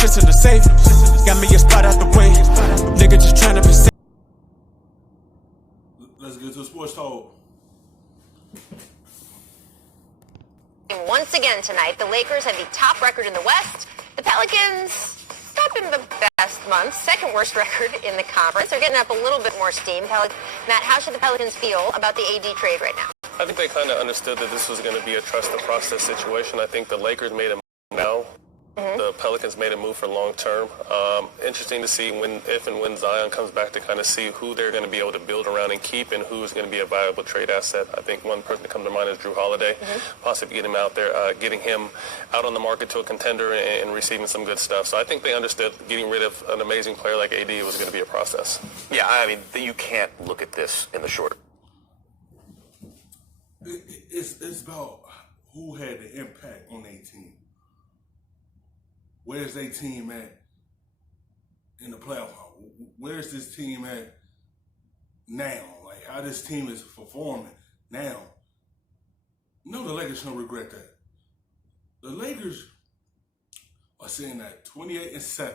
shit's in the safe. Got me a spot out the way. Nigga just tryna be safe. Let's get to sports talk. Once again tonight, the Lakers have the top record in the West. The Pelicans, not been the best month, second worst record in the conference. They're getting up a little bit more steam. Matt, how should the Pelicans feel about the AD trade right now? I think they kind of understood that this was going to be a trust the process situation. I think the Lakers made a move now. The Pelicans made a move for long term. Interesting to see if and when Zion comes back to kind of see who they're going to be able to build around and keep and who's going to be a viable trade asset. I think one person that comes to mind is Drew Holiday. Possibly getting him out there, getting him out on the market to a contender and receiving some good stuff. So I think they understood getting rid of an amazing player like AD was going to be a process. Yeah, I mean, you can't look at this in the short. It's about who had the impact on their team. Where's their team at in the playoff? Where's this team at now? Like, how this team is performing now. No, the Lakers don't regret that. The Lakers are sitting at 28-7.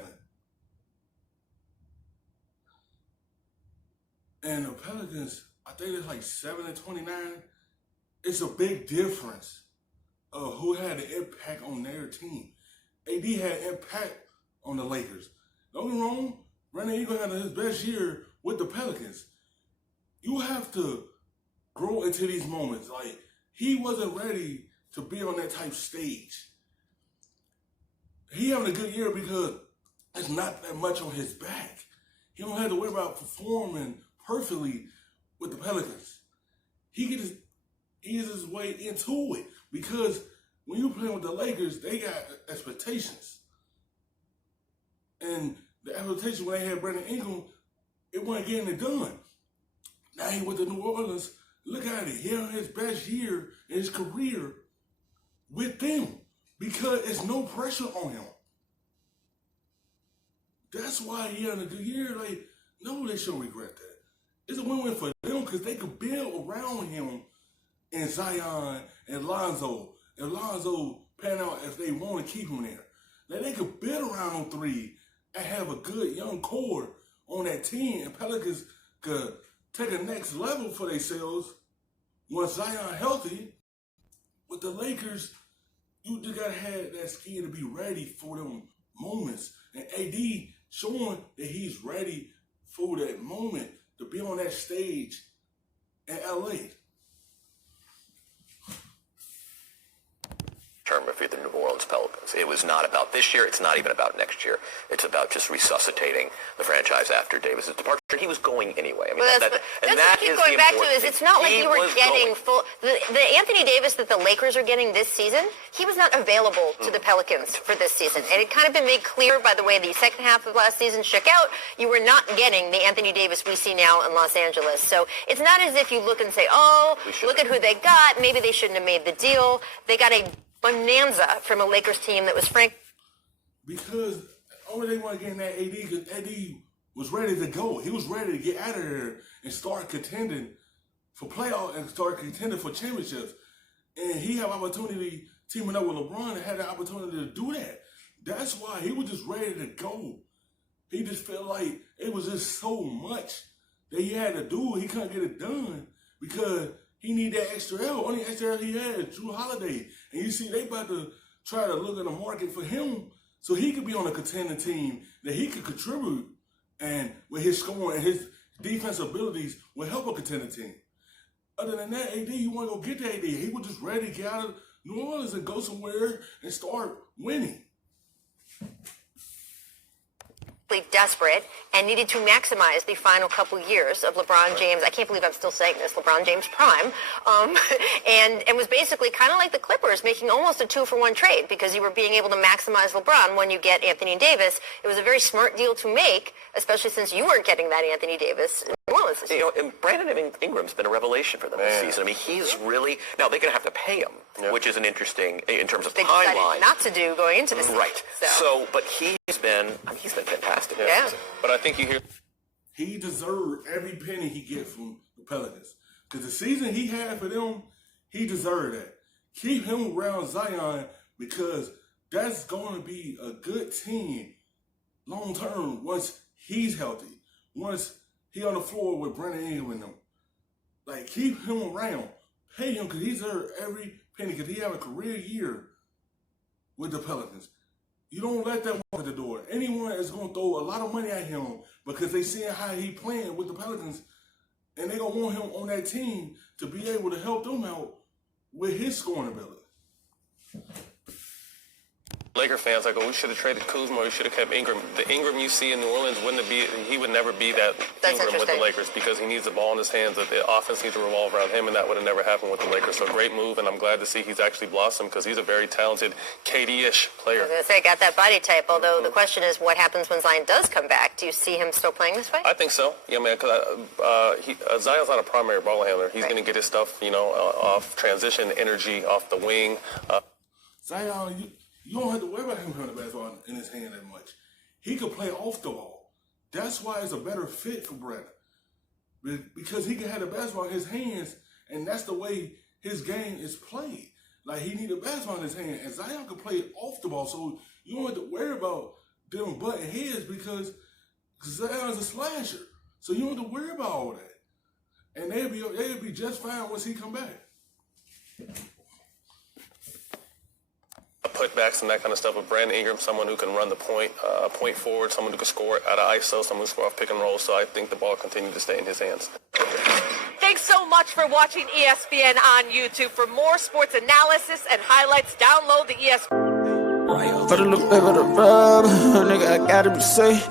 And the Pelicans, I think it's like 7-29. It's a big difference of who had the impact on their team. AD had impact on the Lakers. Don't get me wrong, Brandon Ingram had his best year with the Pelicans. You have to grow into these moments. Like, he wasn't ready to be on that type stage. He having a good year because it's not that much on his back. He don't have to worry about performing perfectly with the Pelicans. He gets his way into it because when you play with the Lakers, they got expectations. And the expectation when they had Brandon Ingram, it wasn't getting it done. Now he went to New Orleans. Look at it. He had his best year in his career with them because it's no pressure on him. That's why he had a good year. Like, no, they shouldn't regret that. It's a win-win for them because they could build around him and Zion and Lonzo. And Lonzo pan out if they want to keep him there. Now they could build around on three and have a good young core on that team. And Pelicans could take a next level for themselves once Zion healthy. With the Lakers, you just got to have that skin to be ready for them moments. And AD showing that he's ready for that moment to be on that stage in LA. Term if you're the New Orleans Pelicans. It was not about this year. It's not even about next year. It's about just resuscitating the franchise after Davis's departure. He was going anyway. I mean, that's what I keep going back to is it's not like you were getting full. The Anthony Davis that the Lakers are getting this season, he was not available to the Pelicans for this season. And it kind of been made clear by the way the second half of last season shook out. You were not getting the Anthony Davis we see now in Los Angeles. So it's not as if you look and say, oh, look at who they got. Maybe they shouldn't have made the deal. They got a bonanza from a Lakers team that was frank. Because only they want to get in that AD because AD was ready to go. He was ready to get out of there and start contending for playoffs and start contending for championships. And he had opportunity teaming up with LeBron and had the opportunity to do that. That's why he was just ready to go. He just felt like it was just so much that he had to do. He couldn't get it done because he need that extra L. Only extra L he had is Drew Holiday. And you see, they about to try to look at the market for him so he could be on a contending team that he could contribute. And with his scoring and his defensive abilities will help a contending team. Other than that, AD, you want to go get the AD. He was just ready to get out of New Orleans and go somewhere and start winning. Desperate and needed to maximize the final couple years of LeBron James. I can't believe I'm still saying this. LeBron James prime, and was basically kind of like the Clippers, making almost a 2-for-1 trade because you were being able to maximize LeBron when you get Anthony Davis. It was a very smart deal to make, especially since you weren't getting that Anthony Davis in New Orleans this year. You know, and Brandon Ingram's been a revelation for them this season. I mean, he's really now they're going to have to pay him, which is an interesting in terms of they timeline. Decided not to do going into this season. Right. So, but he's been fantastic. Yeah. But I think you hear he deserved every penny he get from the Pelicans. Because the season he had for them, he deserved that. Keep him around Zion because that's going to be a good team long term once he's healthy. Once he on the floor with Brandon Ingram and them. Like, keep him around. Pay him because he's there every penny because he have a career year with the Pelicans. You don't let that walk at the door. Anyone is going to throw a lot of money at him because they seeing how he playing with the Pelicans, and they going to want him on that team to be able to help them out with his scoring ability. Laker fans like, oh, we should have traded Kuzma, we should have kept Ingram. The Ingram you see in New Orleans he would never be that Ingram with the Lakers because he needs the ball in his hands. That the offense needs to revolve around him, and that would have never happened with the Lakers. So great move, and I'm glad to see he's actually blossomed because he's a very talented KD-ish player. I was going to say, got that body type, although the question is what happens when Zion does come back? Do you see him still playing this way? I think so. Yeah, man, because Zion's not a primary ball handler. He's going to get his stuff, off transition, energy, off the wing. Zion, you don't have to worry about him having the basketball in his hand that much. He could play off the ball. That's why it's a better fit for Brandon. Because he can have the basketball in his hands, and that's the way his game is played. Like, he need the basketball in his hand, and Zion can play off the ball, so you don't have to worry about them butting heads because Zion's a slasher. So you don't have to worry about all that. And they'll be just fine once he come back. Putbacks and that kind of stuff with Brandon Ingram, someone who can run the point forward, someone who can score out of ISO, someone who can score off pick and roll. So I think the ball continues to stay in his hands. Thanks so much for watching ESPN on YouTube. For more sports analysis and highlights, download the ESPN. For the look, nigga, I gotta be safe.